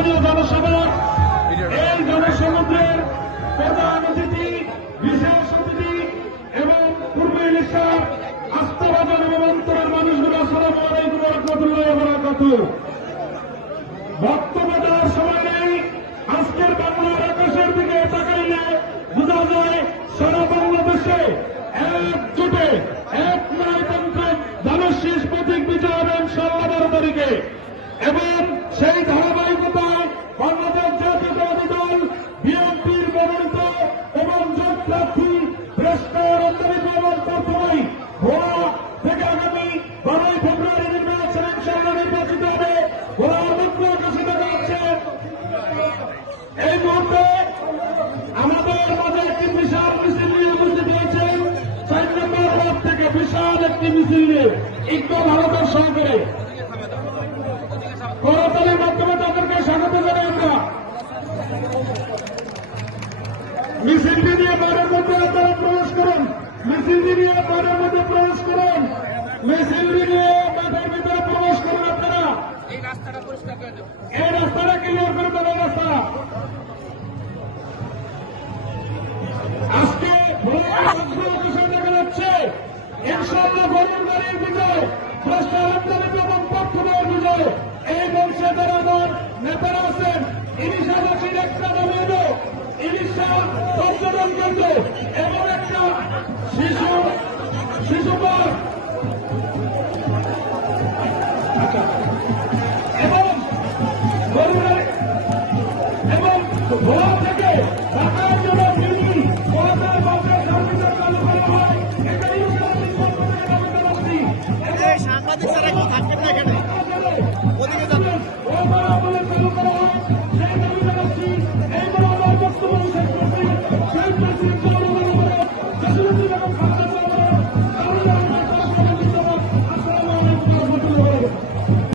আকর্ষণীয় জনসভা। এই জনসমুদ্রের প্রধান অতিথি, বিশেষ অতিথি এবং পূর্ব এলাকার আস্থাভাজন এবং অন্তরের মানুষগুলো, আসসালামু আলাইকুম ওয়া রাহমাতুল্লাহি ওয়া বারাকাতুহু। বক্তব্য দেওয়ার সময় নেই। আজকের বাংলার আকাশের দিকে তাকাইলে বোঝা যায় সারা বাংলাদেশে একজোটে এক ন্যায়তন্ত্র ধানের প্রতীক বিজয় হবে ইনশাআল্লাহ 12 তারিখে। এবং সেই ধারাবাহিকতায় বাংলাদেশ জাতীয়তাবাদী দল বিএনপির মনোনীত এবং জোট প্রার্থী প্রেসকার অন্তরিত এবং প্রথমেই ভোলা থেকে আগামী 12 ফেব্রুয়ারি নির্বাচন ইনশাআল্লাহ নির্বাচিত হবে। ভোলার মুখ্য আকাশে দেখা যাচ্ছে। এই মুহূর্তে আমাদের মাঝে একটি বিশাল মিছিল নিয়ে উপস্থিত হয়েছেন 4 নম্বর ওয়ার্ড থেকে বিশাল একটি মিছিল নিয়ে ইকবাল ভারতের সহকারে করতালির মাধ্যমে তাদেরকে স্বাগত জানাই আমরা। মিছিলটি নিয়ে বাড়ির মধ্যে আপনারা প্রবেশ করুন। মিছিলটি নিয়ে বাড়ির মধ্যে প্রবেশ করুন। মিছিলটি নিয়ে মাঠের ভিতরে প্রবেশ করুন। আপনারা এই রাস্তাটা ক্লিয়ার করে দেবেন। রাস্তা আজকে দেখা যাচ্ছে ইনশাআল্লাহ গরুর গাড়ির বিজয়, ভ্রষ্টার আন্তরিক এবং পক্ষের বিজয়। এই মঞ্চে যারা আমার নেতারা আছেন, ইলিশাবাসীর একটা নবীন ইলিশা পর্যটন কেন্দ্র এবং একটা শিশু পার্ক